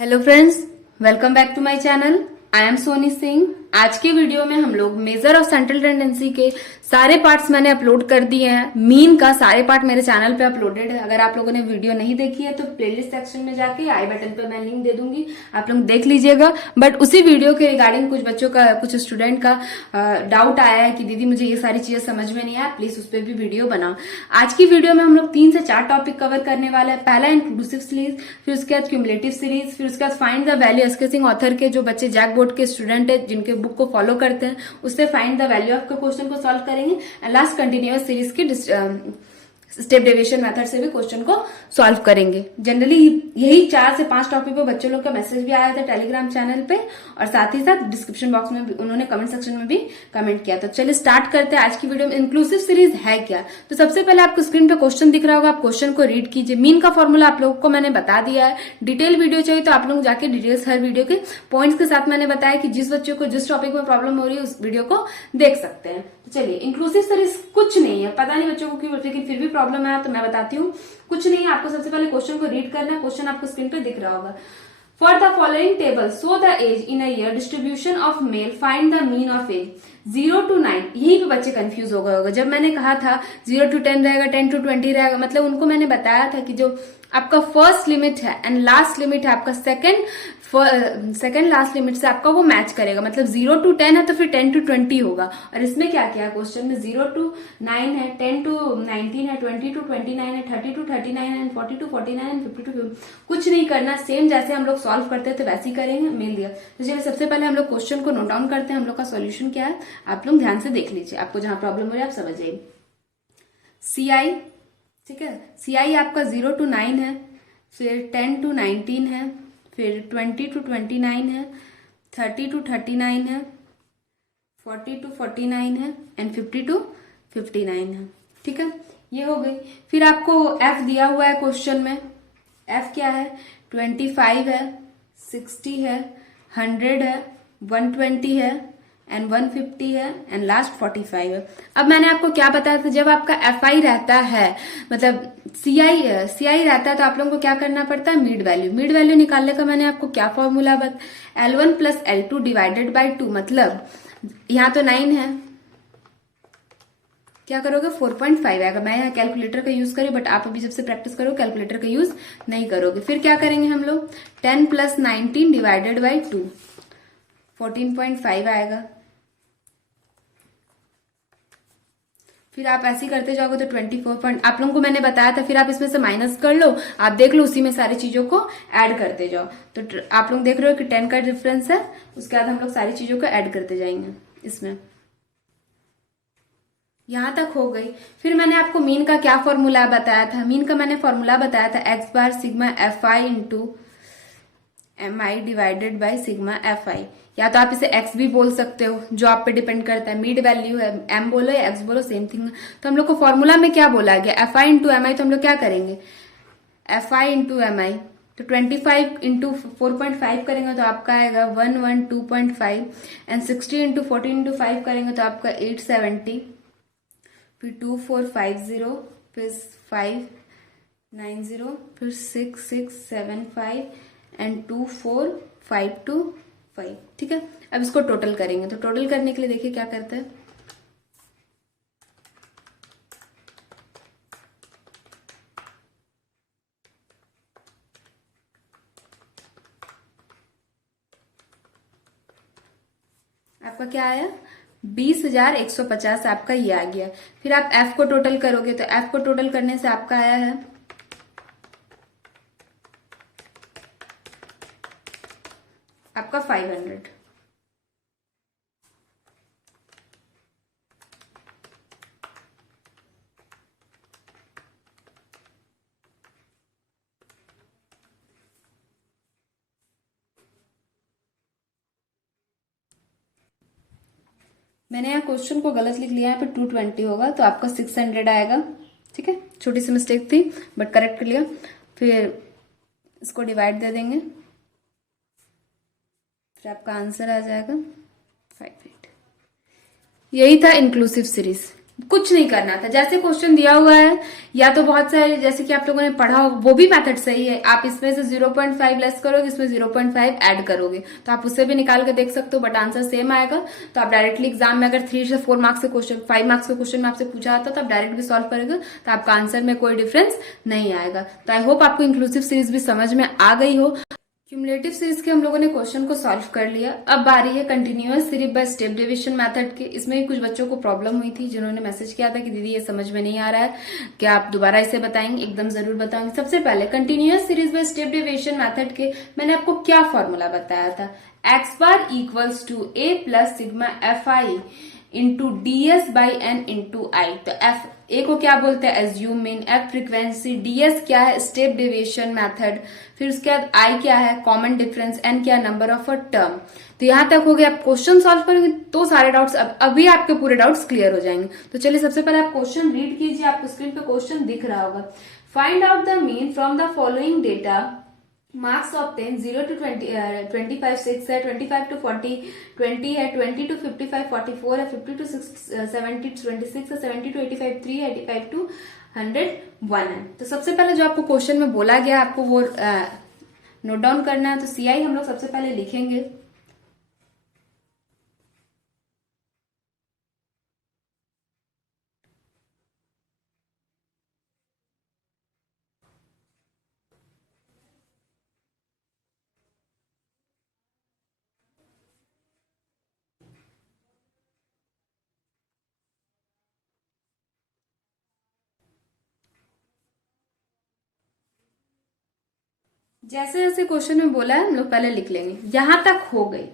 Hello friends, welcome back to my channel. I am Soni Singh. आज के video में हम लोग मेजर ऑफ सेंट्रल टेंडेंसी के सारे पार्ट्स मैंने अपलोड कर दिए हैं। मीन का सारे पार्ट मेरे चैनल पे अपलोडेड है। अगर आप लोगों ने वीडियो नहीं देखी है तो प्लेलिस्ट सेक्शन में जाके आई बटन पे मैं लिंक दे दूंगी, आप लोग देख लीजिएगा। बट उसी वीडियो के रिगार्डिंग कुछ बच्चों का, कुछ स्टूडेंट का डाउट आया है कि दीदी मुझे ये सारी चीजें समझ में नहीं आया, प्लीज उस पर भी वीडियो बनाओ। आज की वीडियो में हम लोग 3 से 4 टॉपिक कवर करने वाले हैं। पहला इंक्लूसिव सीरीज, फिर उसके बाद क्यूमुलेटिव सीरीज, फिर उसके बाद फाइंड द वैल्यू एस्केसिंग ऑथर के जो बच्चे जैक बोर्ड के स्टूडेंट है जिनके बुक को फॉलो करते हैं उससे फाइंड द वैल्यू ऑफ के क्वेश्चन को सॉल्व करेंगे। एंड लास्ट कंटिन्यूअस सीरीज की स्टेप डेविएशन मेथड से भी क्वेश्चन को सॉल्व करेंगे। जनरली यही 4 से 5 टॉपिक पे बच्चों लोग का मैसेज भी आया था टेलीग्राम चैनल पे, और साथ ही साथ डिस्क्रिप्शन बॉक्स में भी उन्होंने कमेंट सेक्शन में भी कमेंट किया। तो चलिए स्टार्ट करते हैं आज की वीडियो में। इंक्लूसिव सीरीज है क्या? तो सबसे पहले आपको स्क्रीन पे क्वेश्चन दिख रहा होगा, आप क्वेश्चन को रीड कीजिए। मीन का फॉर्मूला आप लोगों को मैंने बता दिया है। डिटेल वीडियो चाहिए तो आप लोग जाके डिटेल्स हर वीडियो के पॉइंट्स के साथ मैंने बताया कि जिस बच्चों को जिस टॉपिक में प्रॉब्लम हो रही है उस वीडियो को देख सकते हैं। चलिए, इंक्लूसिव सीरीज कुछ नहीं है, पता नहीं बच्चों को क्यों, लेकिन फिर भी प्रॉब्लम है तो मैं बताती हूँ। कुछ नहीं है, आपको सबसे पहले क्वेश्चन को रीड करना है। क्वेश्चन आपको स्क्रीन पे दिख रहा होगा। For the following table show the age in a year distribution of male, find the mean of age 0 to 9। यहीं पे बच्चे कंफ्यूज हो गए होगा। जब मैंने कहा था 0 to 10 रहेगा, 10 to 20 रहेगा, मतलब उनको मैंने बताया था कि जो आपका फर्स्ट लिमिट है एंड लास्ट लिमिट है आपका सेकंड लास्ट लिमिट से आपका वो मैच करेगा। मतलब 0 to 10 है तो फिर 10 to 20 होगा। और इसमें क्या क्या है क्वेश्चन में, 0 to 9 है, 10 to 19 है, 20 to 29 है, 30 to 39 है, 40 to 49 है, 50 to 50। कुछ नहीं करना, सेम जैसे हम लोग सॉल्व करते थे वैसे ही करेंगे। मिल दिया। तो चलिए सबसे पहले हम लोग क्वेश्चन को नोट डाउन करते हैं। हम लोग का सोल्यूशन क्या है आप लोग ध्यान से देख लीजिए, आपको जहां प्रॉब्लम हो रही है आप समझ जाइए। CI, ठीक है, CI आपका 0 to 9 है, फिर 10 to 19 है, फिर 20 to 29 है, 30 to 39 है, 40 to 49 है एंड 50 to 59 है। ठीक है, ये हो गई। फिर आपको F दिया हुआ है क्वेश्चन में। F क्या है? 25 है, 60 है, 100 है, 120 है एंड 150 है एंड लास्ट 45 है। अब मैंने आपको क्या बताया था, जब आपका FI रहता है, मतलब CI रहता है, तो आप लोगों को क्या करना पड़ता है, मिड वैल्यू निकालने का मैंने आपको क्या formula L1 plus L2 divided by 2। मतलब यहाँ तो 9 है, क्या करोगे, 4.5 आएगा। मैं यहाँ कैलकुलेटर का यूज करी, बट आप अभी जब से प्रैक्टिस करो कैलकुलेटर का यूज नहीं करोगे। फिर क्या करेंगे हम लोग, 10 प्लस 19 डिवाइडेड बाई 2, 14.5 आएगा। फिर आप ऐसे ही करते जाओगे तो 24 पॉइंट आप लोगों को मैंने बताया था। फिर आप इसमें से माइनस कर लो, आप देख लो, उसी में सारी चीजों को ऐड करते जाओ। तो आप लोग देख रहे हो कि 10 का डिफरेंस है, उसके बाद हम लोग सारी चीजों को ऐड करते जाएंगे इसमें। यहां तक हो गई। फिर मैंने आपको मीन का क्या फॉर्मूला बताया था, मीन का मैंने फॉर्मूला बताया था x bar sigma FI into MI divided by sigma FI। या तो आप इसे x भी बोल सकते हो, जो आप पे डिपेंड करता है। मिड वैल्यू है, m बोलो या x बोलो, सेम थिंग। तो हम लोग को फॉर्मूला में क्या बोला गया, FI इंटू MI। तो हम लोग क्या करेंगे, FI इंटू MI, तो 25 इंटू 4.5 करेंगे तो आपका आएगा 112.5 एंड 60 इंटू 14 इंटू 5 करेंगे तो आपका 870, फिर 2450, फिर 590, फिर 6675 एंड 24525। ठीक है, अब इसको टोटल करेंगे। तो टोटल करने के लिए देखिए क्या करते हैं, आपका क्या आया, 20,150 आपका ये आ गया। फिर आप F को टोटल करोगे तो F को टोटल करने से आपका आया है आपका 500। मैंने यहाँ क्वेश्चन को गलत लिख लिया, यहाँ पे 220 होगा तो आपका 600 आएगा। ठीक है, छोटी सी मिस्टेक थी बट करेक्ट कर लिया। फिर इसको डिवाइड दे देंगे, फिर आपका आंसर आ जाएगा 58। यही था इंक्लूसिव सीरीज। कुछ नहीं करना था, जैसे क्वेश्चन दिया हुआ है या तो बहुत सारे जैसे कि आप लोगों ने पढ़ा हो वो भी मेथड सही है, आप इसमें से 0.5 लेस करोगे, इसमें 0.5 ऐड करोगे तो आप उससे भी निकाल के देख सकते हो, बट आंसर सेम आएगा। तो आप डायरेक्टली एग्जाम में अगर 3 से 4 मार्क्स के क्वेश्चन 5 मार्क्स के क्वेश्चन में आपसे पूछा जाता तो आप डायरेक्ट भी सॉल्व करोगे तो आपका आंसर में कोई डिफरेंस नहीं आएगा। तो आई होप आपको इंक्लूसिव सीरीज भी समझ में आ गई हो। क्यूमुलेटिव सीरीज के हम लोगों ने क्वेश्चन को सॉल्व कर लिया। अब बारी है continuous series by step division method के। इसमें भी कुछ बच्चों को प्रॉब्लम हुई थी जिन्होंने मैसेज किया था कि दीदी ये समझ में नहीं आ रहा है, क्या आप दोबारा इसे बताएंगे? एकदम जरूर बताएंगे। सबसे पहले continuous series by step division method के मैंने आपको क्या फॉर्मूला बताया था, X bar equals to A plus sigma F I into D S by N into I. तो एफ ए को क्या बोलते हैं, assume mean, F frequency, DS क्या है, स्टेप डेविएशन मेथड, फिर उसके बाद आई क्या है, कॉमन डिफरेंस, एन क्या है, नंबर ऑफ अ टर्म। तो यहां तक हो गया। आप क्वेश्चन सॉल्व करेंगे तो सारे डाउट्स अभी आपके पूरे डाउट्स क्लियर हो जाएंगे। तो चलिए सबसे पहले आप क्वेश्चन रीड कीजिए, आपको स्क्रीन पे क्वेश्चन दिख रहा होगा। Find out the mean from the following data, marks obtain 0 to 25 6 है, 25 to 40 20 है, 20 to 55 44 है, 50 to 70 26 है, 70 to 85 3 है, 85 to 100 1 है। तो सबसे पहले जो आपको क्वेश्चन में बोला गया आपको वो नोट डाउन करना है। तो सीआई हम लोग सबसे पहले लिखेंगे, जैसे जैसे क्वेश्चन में बोला है हम लोग पहले लिख लेंगे। यहां तक हो गई।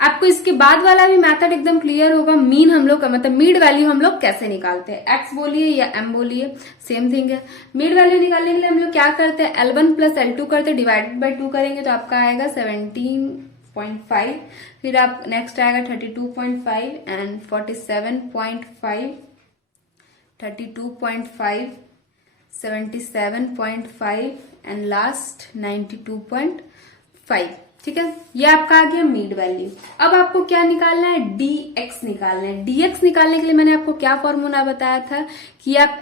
आपको इसके बाद वाला भी मेथड एकदम क्लियर होगा। मीन हम लोग का मतलब मिड वैल्यू हम लोग कैसे निकालते हैं, एक्स बोलिए या एम बोलिए सेम थिंग है। मिड वैल्यू निकालने के लिए हम लोग क्या करते हैं, L1 प्लस L2 करते हैं, डिवाइडेड बाई 2 करेंगे तो आपका आएगा 17.5, फिर आप नेक्स्ट आएगा 32.5 एंड 47.5, 32.5, 77.5 एंड लास्ट 92.5। ठीक है, ये आपका आ गया मीड वैल्यू। अब आपको क्या निकालना है, dx निकालना है। dx निकालने के लिए मैंने आपको क्या फॉर्मूला बताया था कि आप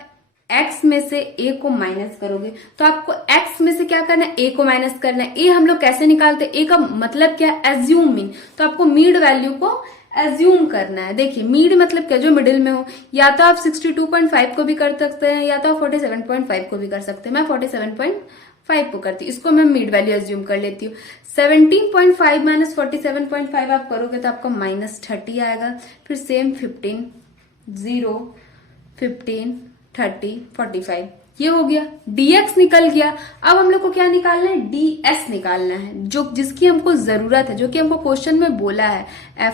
x में से a को माइनस करोगे। तो आपको x में से क्या करना है, a को माइनस करना है। a हम लोग कैसे निकालते हैं, a का मतलब क्या है, एज्यूम मीन। तो आपको मीड वैल्यू को एज्यूम करना है। देखिए मीड मतलब क्या, जो मिडिल में हो। या तो आप 62.5 को भी कर सकते हैं या तो आप 47.5 को भी कर सकते हैं। मैं 47.5 को करती हूँ, इसको मैं मिड वैल्यू एज्यूम कर लेती हूँ। 17.5 माइनस 47.5 आप करोगे तो आपका -30 आएगा। फिर सेम 15 0 15 30 45 ये हो गया। dx निकल गया। अब हम लोग को क्या निकालना है, ds निकालना है, जो जिसकी हमको जरूरत है, जो कि हमको क्वेश्चन में बोला है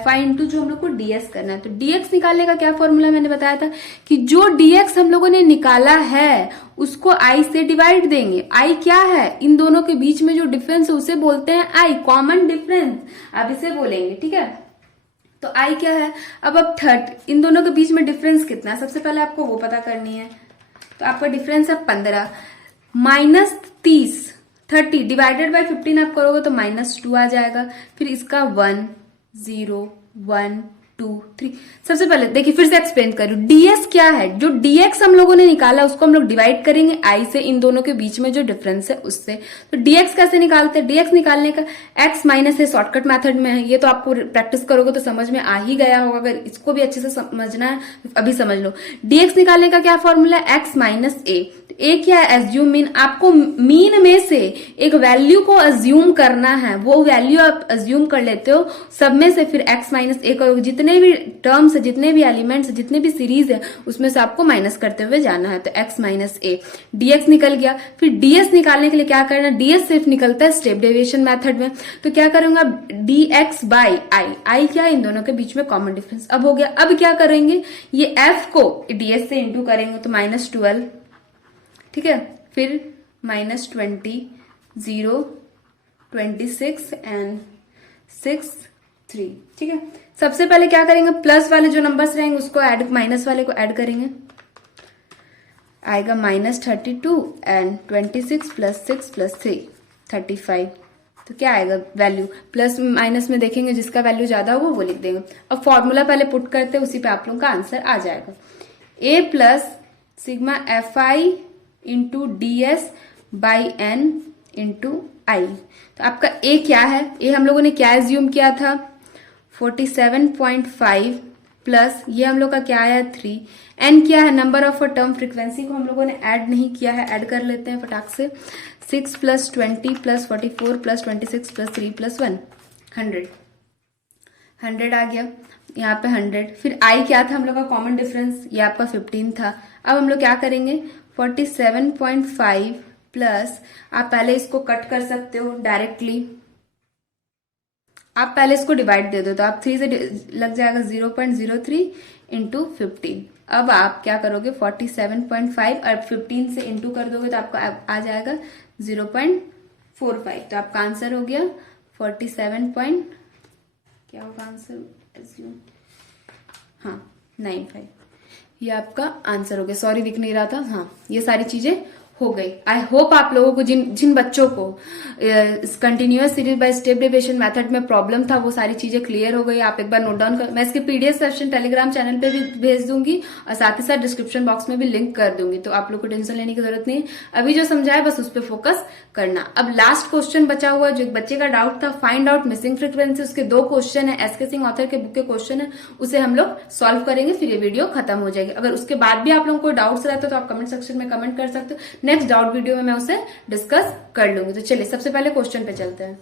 fi इंटू जो हम लोग को ds करना है। तो dx निकालने का क्या फॉर्मूला मैंने बताया था कि जो dx हम लोगों ने निकाला है उसको i से डिवाइड देंगे। i क्या है, इन दोनों के बीच में जो डिफरेंस है उसे बोलते हैं i, कॉमन डिफरेंस आप इसे बोलेंगे। ठीक है, तो i क्या है। अब 30, इन दोनों के बीच में डिफरेंस कितना है, सबसे पहले आपको वो पता करनी है। तो आपका डिफरेंस है 15 माइनस 30 डिवाइडेड बाय 15 आप करोगे तो -2 आ जाएगा। फिर इसका 1 0 1 2 3। सबसे पहले देखिए फिर से एक्सप्लेन करूं, ds क्या है, जो dx हम लोगों ने निकाला उसको हम लोग डिवाइड करेंगे i से, इन दोनों के बीच में जो डिफरेंस है उससे। तो dx कैसे निकालते हैं, dx निकालने का x माइनस है, शॉर्टकट मेथड में है। ये तो आपको प्रैक्टिस करोगे तो समझ में आ ही गया होगा। अगर इसको भी अच्छे से समझना है अभी समझ लो। dx निकालने का क्या फॉर्मूला है, x माइनस a। ए क्या है, एज्यूम मीन। आपको मीन में से एक वैल्यू को एज्यूम करना है, वो वैल्यू आप एज्यूम कर लेते हो सब में से, फिर x माइनस ए करोगे। जितने भी टर्म्स है, जितने भी एलिमेंट्स, जितने भी सीरीज है उसमें से आपको माइनस करते हुए जाना है। तो x माइनस ए, dx निकल गया। फिर ds निकालने के लिए क्या करना है, ds सिर्फ निकलता है स्टेप डेविएशन मेथड में। तो क्या करूंगा, dx बाई i क्या है, इन दोनों के बीच में कॉमन डिफरेंस। अब हो गया। अब क्या करेंगे, ये f को ds से इंटू करेंगे तो -12। ठीक है, फिर -20 0 26 एंड 6 3। ठीक है, सबसे पहले क्या करेंगे, प्लस वाले जो नंबर्स रहेंगे उसको ऐड, माइनस वाले को ऐड करेंगे। आएगा -32 एंड 26 प्लस 6 प्लस 3 35। तो क्या आएगा वैल्यू, प्लस माइनस में देखेंगे जिसका वैल्यू ज्यादा होगा वो लिख देंगे। अब फॉर्मूला पहले पुट करते हैं, उसी पे आप लोगों का आंसर आ जाएगा। A plus sigma F I into D S by N into I. तो आपका ए क्या है, ए हम लोगों ने क्या एज्यूम किया था 47.5 प्लस ये हम लोग का क्या आया 3, एन क्या है number of a term, frequency को हम लोगों ने ऐड नहीं किया है, ऐड कर लेते हैं फटाक से। 6 plus 20 plus 44 plus 26 plus 3 plus 1 100 आ गया यहाँ पे 100। फिर आई क्या था हम लोग का कॉमन डिफरेंस, ये आपका 15 था। अब हम लोग क्या करेंगे 47.5 प्लस, आप पहले इसको कट कर सकते हो डायरेक्टली, आप पहले इसको डिवाइड दे दो तो आप 3 से लग जाएगा 0.03 इंटू 15। अब आप क्या करोगे 47.5 और 15 से इंटू कर दोगे तो आपका आ जाएगा 0.45। तो आपका आंसर हो गया 47. क्या होगा आंसर, हाँ 95। ये आपका आंसर हो गया। सॉरी दिख नहीं रहा था, हाँ ये सारी चीजें हो गई। आई होप आप लोगों को जिन बच्चों को continuous series by step derivation method में प्रॉब्लम था वो सारी चीजें क्लियर हो गई। आप एक बार नोट डाउन कर, मैं इसके पीडीएफ सेशन टेलीग्राम चैनल पे भी भेज दूंगी और साथ ही साथ डिस्क्रिप्शन बॉक्स में भी लिंक कर दूंगी, तो आप लोग को टेंशन लेने की जरूरत नहीं। अभी जो समझाया बस उस पर फोकस करना। अब लास्ट क्वेश्चन बचा हुआ जो बच्चे का डाउट था, फाइंड आउट मिसिंग फ्रीक्वेंसी, उसके 2 क्वेश्चन है, एसके सिंह ऑथर के बुक के क्वेश्चन है, उसे हम लोग सॉल्व करेंगे, फिर ये वीडियो खत्म हो जाएगी। अगर उसके बाद भी आप लोगों को डाउट्स रहता है तो आप कमेंट सेक्शन में कमेंट कर सकते हो, नेक्स्ट डाउट वीडियो में मैं उसे डिस्कस कर लूंगी। तो चलिए सबसे पहले क्वेश्चन पे चलते हैं।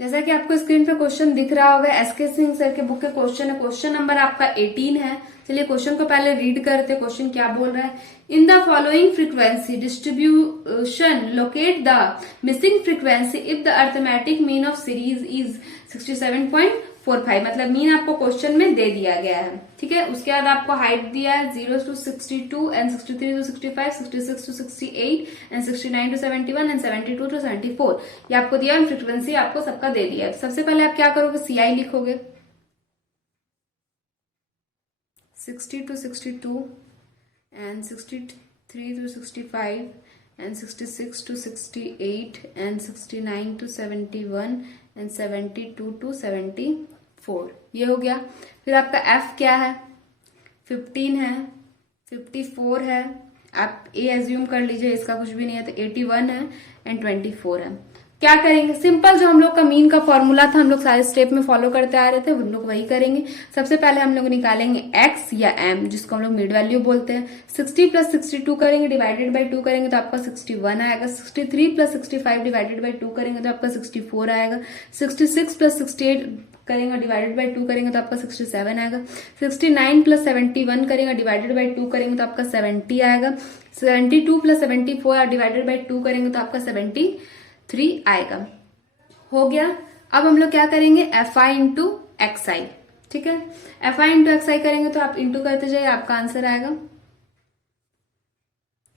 जैसा कि आपको स्क्रीन पे क्वेश्चन दिख रहा होगा, एसके सिंह सर के बुक के क्वेश्चन है, क्वेश्चन नंबर आपका 18 है। चलिए क्वेश्चन को पहले रीड करते हैं, क्वेश्चन क्या बोल रहा है। In the following frequency distribution locate the missing frequency if the arithmetic mean of series is 67.45, मतलब मीन आपको क्वेश्चन में दे दिया गया है, ठीक है। उसके बाद आपको हाइट दिया है 0 to 62 and 63 to 65, 66 to 68 and 69 to 71 and 72 to 74। ये आपको दिया है, फ्रीक्वेंसी आपको सबका दे दिया है। सबसे पहले आप क्या करोगे, सीआई लिखोगे 60 to 62 and 63 to 65 and 66 to 68 and 69 to 71 and 72 to 74, ये हो गया। फिर आपका एफ क्या है 15 है, 54 है, आप ए एज्यूम कर लीजिए, इसका कुछ भी नहीं है, तो 81 है एंड 24 है। क्या करेंगे, सिंपल जो हम लोग का मीन का फॉर्मूला था, हम लोग सारे स्टेप में फॉलो करते आ रहे थे, हम लोग वही करेंगे। सबसे पहले हम लोग निकालेंगे एक्स या एम, जिसको हम लोग मिड वैल्यू बोलते हैं। 60 प्लस 62 करेंगे, डिवाइडेड बाई 2 करेंगे तो आपका 61 आएगा। 63 प्लस 65 डिवाइडेड बाई 2 करेंगे तो आपका 64 आएगा। 66 प्लस 68 करेंगे, डिवाइडेड बाई 2 करेंगे तो आपका 67 आएगा। 69 प्लस 71 करेंगे, डिवाइडेड बाई 2 करेंगे तो आपका 70 आएगा। 72 प्लस 74 डिवाइडेड बाई 2 करेंगे तो आपका 73 आएगा। हो गया। अब हम लोग क्या करेंगे, एफ आई इंटू एक्स आई, ठीक है। एफ आई इंटू एक्स आई करेंगे तो आप इंटू करते जाइए, आपका आंसर आएगा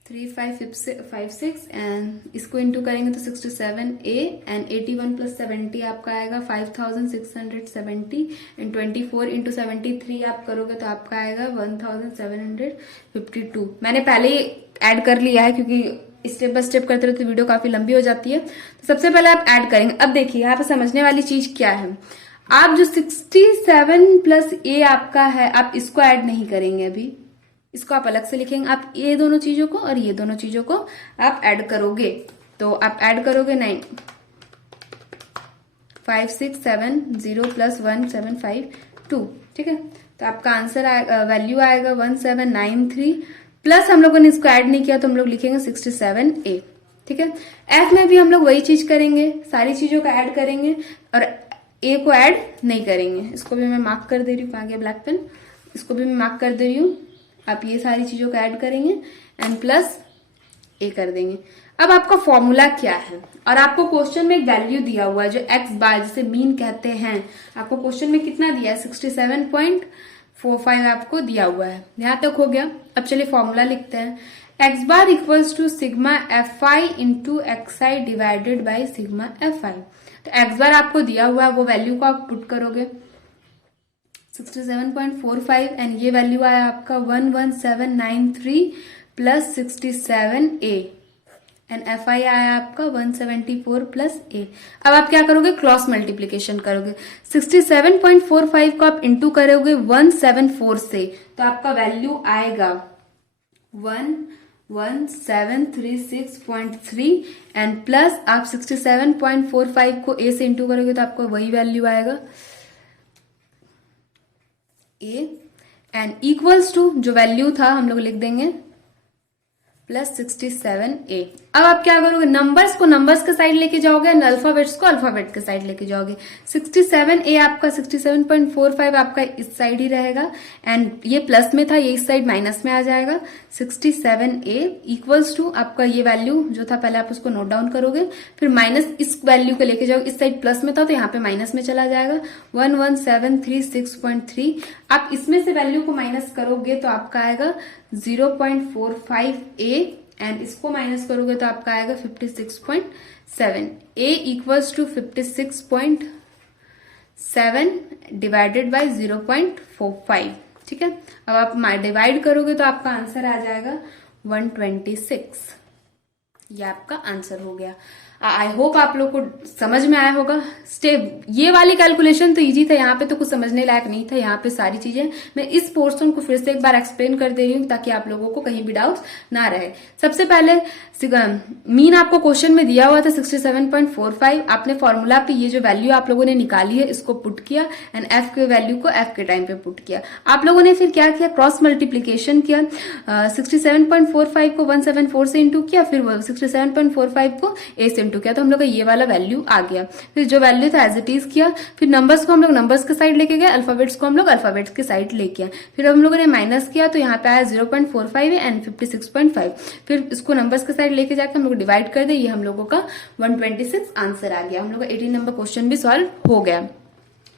3556 एंड इसको इंटू करेंगे तो 67A एंड 81 प्लस 70 आपका आएगा 5670 एंड 24 इंटू 73 आप करोगे तो आपका आएगा 1752। मैंने पहले ही ऐड कर लिया है क्योंकि स्टेप बाय स्टेप करते रहते वीडियो काफी लंबी हो जाती है। तो सबसे पहले आप ऐड करेंगे। अब देखिए यहाँ पे समझने वाली चीज क्या है, आप जो 67 प्लस ए आपका है आप इसको ऐड नहीं करेंगे, अभी इसको आप अलग से लिखेंगे। आप ये दोनों चीजों को और ये दोनों चीजों को आप ऐड करोगे तो आप ऐड करोगे 5670 प्लस 1752, ठीक है। तो आपका आंसर वैल्यू आएगा 1793 प्लस हम लोगों ने इसको ऐड नहीं किया तो हम लोग लिखेंगे 67A, ठीक है। एफ में भी हम लोग वही चीज करेंगे, सारी चीजों का ऐड करेंगे और ए को ऐड नहीं करेंगे। इसको भी मैं मार्क कर दे रही हूँ, आगे ब्लैक पेन, इसको भी मैं मार्क कर दे रही हूँ। आप ये सारी चीजों का ऐड करेंगे एंड प्लस ए कर देंगे। अब आपका फॉर्मूला क्या है, और आपको क्वेश्चन में एक वैल्यू दिया हुआ है जो एक्स बार जिसे मीन कहते हैं। आपको क्वेश्चन में कितना दिया है 67.45 आपको दिया हुआ है। यहां तक हो गया। अब चलिए फॉर्मूला लिखते हैं। X bar equals to sigma F I into X I divided by sigma F I. तो एक्स बार आपको दिया हुआ है, वो वैल्यू को आप पुट करोगे 67.45 एंड ये वैल्यू आया आपका 11793 plus 67A and F I आया आपका 174 प्लस ए। अब आप क्या करोगे, क्रॉस मल्टीप्लीकेशन करोगे। 67.45 को आप इंटू करोगे 174 से, तो आपका वैल्यू आएगा 11736.3 एंड प्लस आप 67.45 को ए से इंटू करोगे तो आपको वही वैल्यू आएगा ए एंड इक्वल्स टू जो वैल्यू था हम लोग लिख देंगे प्लस 67A। अब आप क्या करोगे, नंबर्स को नंबर्स के साइड लेके जाओगे एंड अल्फाबेट्स को अल्फाबेट के साइड लेके जाओगे। 67A आपका 67.45 आपका इस साइड ही रहेगा एंड ये प्लस में था, ये इस साइड माइनस में आ जाएगा। 67A इक्वल्स टू आपका ये वैल्यू जो था पहले आप उसको नोट डाउन करोगे, फिर माइनस इस वैल्यू को लेके जाओगे, इस साइड प्लस में था तो यहाँ पे माइनस में चला जाएगा 11736.3। आप इसमें से वैल्यू को माइनस करोगे तो आपका आएगा 0.45A एंड इसको माइनस करोगे तो आपका आएगा 56.7। A equals to 56.7 divided by 0.45। ठीक है, अब आप डिवाइड करोगे तो आपका आंसर आ जाएगा 126। ये आपका आंसर हो गया। आई होप आप लोग को समझ में आया होगा। स्टेप ये वाली कैलकुलेशन तो इजी था, यहाँ पे तो कुछ समझने लायक नहीं था। यहाँ पे सारी चीजें मैं इस पोर्शन को फिर से एक बार एक्सप्लेन कर दे रही हूँ ताकि आप लोगों को कहीं भी डाउट ना रहे। सबसे पहले मीन आपको क्वेश्चन में दिया हुआ था 67.45। आपने फॉर्मूला पे ये जो वैल्यू आप लोगों ने निकाली है इसको पुट किया एंड एफ के वैल्यू को एफ के टाइम पे पुट किया। आप लोगों ने फिर क्या किया, क्रॉस मल्टीप्लीकेशन किया। 67.45 को 174 से इंटू किया, फिर 67.45 को ए से इंटू किया, तो हम लोग का ये वाला वैल्यू आ गया। फिर जो वैल्यू था एज इट इज किया, फिर नंबर्स को हम लोग नंबर्स के साइड लेके गए, अल्फाबेट्स को हम लोग अल्फाबेट्स के साइड लेके आए। फिर हम लोगों ने माइनस किया तो यहाँ पे आया 0.45 एंड 56.5। फिर इसको नंबर्स के साइड लेके जाकर हम लोग डिवाइड कर दे, ये हम लोगों का 126 आंसर आ गया। हम लोग का 18 नंबर क्वेश्चन भी सॉल्व हो गया।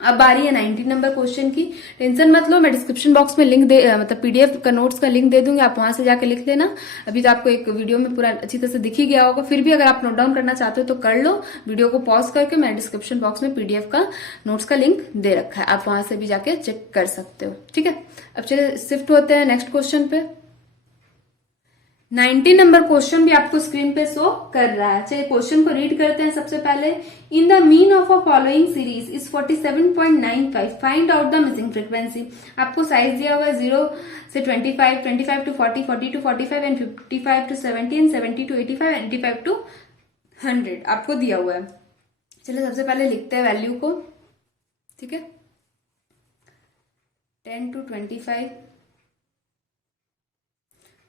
अब बारी है 19 नंबर क्वेश्चन की। टेंशन मत लो, मैं डिस्क्रिप्शन बॉक्स में लिंक मतलब पीडीएफ का नोट्स का लिंक दे दूंगी, आप वहां से जाके लिख लेना। अभी तो आपको एक वीडियो में पूरा अच्छी तरह से दिख ही गया होगा, फिर भी अगर आप नोट डाउन करना चाहते हो तो कर लो। वीडियो को पॉज करके मैं डिस्क्रिप्शन बॉक्स में पीडीएफ का नोट्स का लिंक दे रखा है, आप वहां से भी जाके चेक कर सकते हो। ठीक है, अब चलिए शिफ्ट होते हैं नेक्स्ट क्वेश्चन पे। 19 नंबर क्वेश्चन भी आपको स्क्रीन पे शो कर रहा है। चलिए क्वेश्चन को रीड करते हैं सबसे पहले। In the mean of a following series is 47.95, find out the missing frequency. आपको साइज दिया हुआ है 0 से 25, 25 to 40, 40 to 45 and 55 to 70 and 70 to 85 and 85 to 100 आपको दिया हुआ है। चलिए सबसे पहले लिखते हैं वैल्यू को। ठीक है, 10 to 25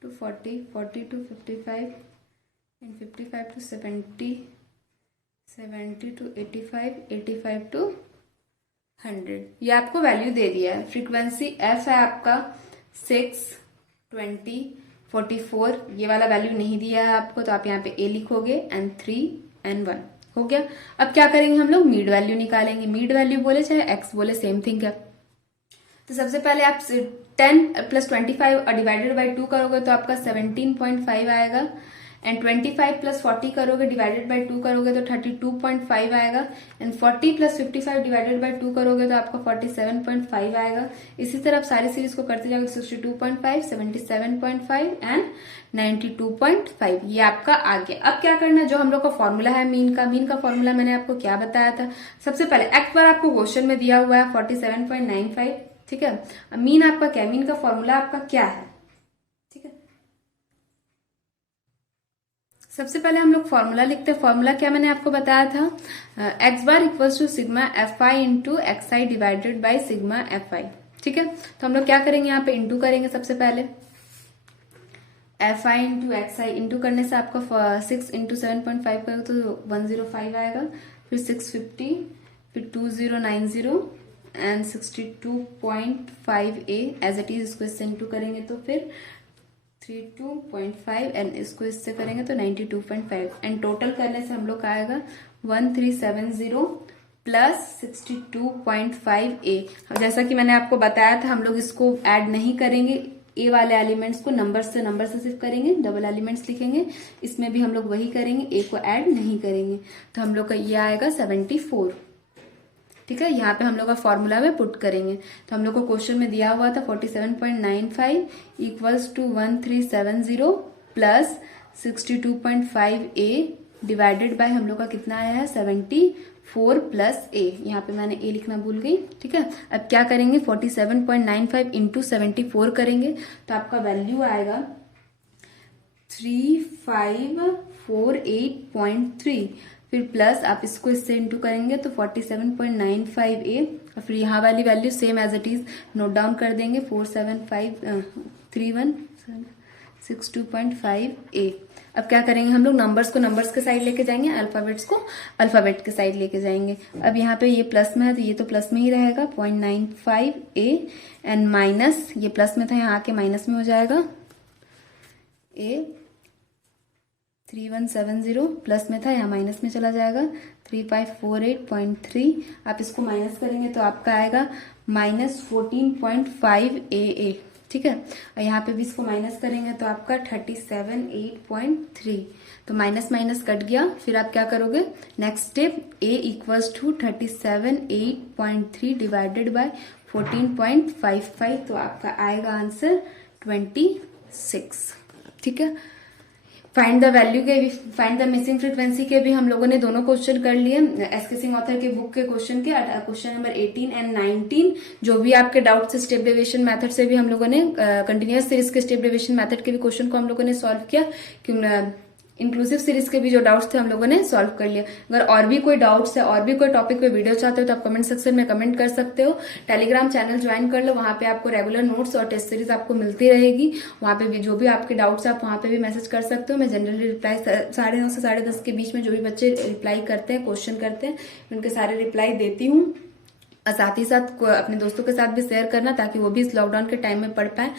to 40, 40 to 55 and 55 to 70, 70 to 85, 85 to 100। ये आपको वैल्यू दे दिया है। फ्रीक्वेंसी एफ है आपका 6, 20, 44। ये वाला वैल्यू नहीं दिया है आपको, तो आप यहाँ पे ए लिखोगे एंड 3 एंड 1 हो गया। अब क्या करेंगे, हम लोग मीड वैल्यू निकालेंगे। मीड वैल्यू बोले चाहे एक्स बोले सेम थिंग है। तो सबसे पहले आप 10 प्लस 25 डिवाइडेड बाई 2 करोगे तो आपका 17.5 आएगा एंड 25 प्लस 40 करोगे डिवाइडेड बाई 2 करोगे तो 32.5 आएगा एंड 40 प्लस 55 डिवाइडेड बाई 2 करोगे तो आपका 47.5 आएगा। इसी तरह आप सारी सीरीज को करते जाओगे 62.5, 77.5 एंड 92.5। ये आपका आ गया। अब क्या करना है, जो हम लोग का फॉर्मूला है मीन का फॉर्मूला मैंने आपको क्या बताया था। सबसे पहले एक्स बार आपको क्वेश्चन में दिया हुआ है 47.95। ठीक है, अब मीन आपका क्या, मीन का फॉर्मूला आपका क्या है। ठीक है, सबसे पहले हम लोग फॉर्मूला लिखते हैं। फॉर्मूला क्या मैंने आपको बताया था, X bar equals to sigma F I into X I divided by sigma F I. ठीक है, तो हम लोग क्या करेंगे, यहाँ पे इंटू करेंगे। सबसे पहले F I into X I, into करने से आपका 6 इंटू 7.5 करोगे तो 105 आएगा, फिर 650, फिर 2090 and 62.5a as it is. इसको इससे इंटू करेंगे तो फिर 32.5 एंड इसको इससे करेंगे तो 92.5 एंड टोटल करने से हम लोग का आएगा 1370 प्लस 62.5a। जैसा कि मैंने आपको बताया था, हम लोग इसको ऐड नहीं करेंगे, ए वाले एलिमेंट्स को नंबर से सिर्फ करेंगे, डबल एलिमेंट्स लिखेंगे। इसमें भी हम लोग वही करेंगे, ए को ऐड नहीं करेंगे। तो हम लोग का ये आएगा 74। ठीक है, यहाँ पे हम लोग का फॉर्मूला में पुट करेंगे। तो हम लोग को क्वेश्चन में दिया हुआ था 47.95 equals to 1370 plus 62.5a divided by हम लोग का कितना आया है 74 प्लस a। यहाँ पे मैंने a लिखना भूल गई, ठीक है। अब क्या करेंगे 47.95 इंटू 74 करेंगे तो आपका वैल्यू आएगा 3548.3। फिर प्लस आप इसको इससे इंटू करेंगे तो 47.95a और फिर यहाँ वाली value same as it is note down कर देंगे 4753162.5a। अब क्या करेंगे हम लोग नंबर्स को नंबर्स के साइड लेके जाएंगे, अल्फाबेट्स को अल्फाबेट के साइड लेके जाएंगे। अब यहाँ पे ये प्लस में है तो ये तो प्लस में ही रहेगा 0.95a एंड माइनस ये प्लस में था यहाँ आके माइनस में हो जाएगा a 3170 प्लस में था यहाँ माइनस में चला जाएगा 3548.3। आप इसको माइनस करेंगे तो आपका आएगा -14.5a, ठीक है। और यहाँ पे भी इसको माइनस करेंगे तो आपका 378.3। तो माइनस माइनस कट गया। फिर आप क्या करोगे next step a equals to 378.3 divided by 14.55 तो आपका आएगा आंसर 26, ठीक है। फाइंड द वैल्यू के भी, फाइंड द मिसिंग फ्रीक्वेंसी के भी हम लोगों ने दोनों क्वेश्चन कर लिए। एसके सिंह ऑथर के बुक के क्वेश्चन के क्वेश्चन नंबर 18 एंड 19 जो भी आपके डाउट से स्टेप डेविएशन मेथड से भी हम लोगों ने कंटिन्यूअस सीरीज के स्टेप डेविएशन मेथड के भी क्वेश्चन को हम लोगों ने सॉल्व किया। इंक्लूसिव सीरीज के भी जो डाउट्स थे हम लोगों ने सॉल्व कर लिया। अगर और भी कोई डाउट्स है और भी कोई टॉपिक पे वीडियो चाहते हो तो आप कमेंट सेक्शन में कमेंट कर सकते हो। टेलीग्राम चैनल ज्वाइन कर लो, वहां पे आपको रेगुलर नोट्स और टेस्ट सीरीज आपको मिलती रहेगी। वहां पे भी जो भी आपके डाउट्स है आप वहां पे भी मैसेज कर सकते हो। मैं जनरली रिप्लाई 9:30 से 10:30 के बीच में जो भी बच्चे रिप्लाई करते हैं, क्वेश्चन करते हैं, उनके सारे रिप्लाई देती हूँ। और साथ ही साथ अपने दोस्तों के साथ भी शेयर करना ताकि वो भी इस लॉकडाउन के टाइम में पढ़ पाए।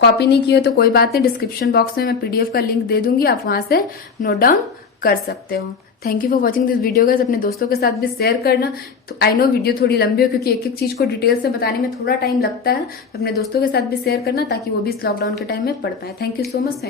कॉपी नहीं की हो तो कोई बात नहीं, डिस्क्रिप्शन बॉक्स में मैं पीडीएफ का लिंक दे दूंगी, आप वहां से नोट डाउन कर सकते हो। Thank you for watching this video guys. अपने दोस्तों के साथ भी शेयर करना। तो आई नो वीडियो थोड़ी लंबी हो क्योंकि एक एक चीज को डिटेल से बताने में थोड़ा टाइम लगता है। अपने दोस्तों के साथ भी शेयर करना ताकि वो भी इस लॉकडाउन के टाइम में पढ़ पाए। Thank you so much.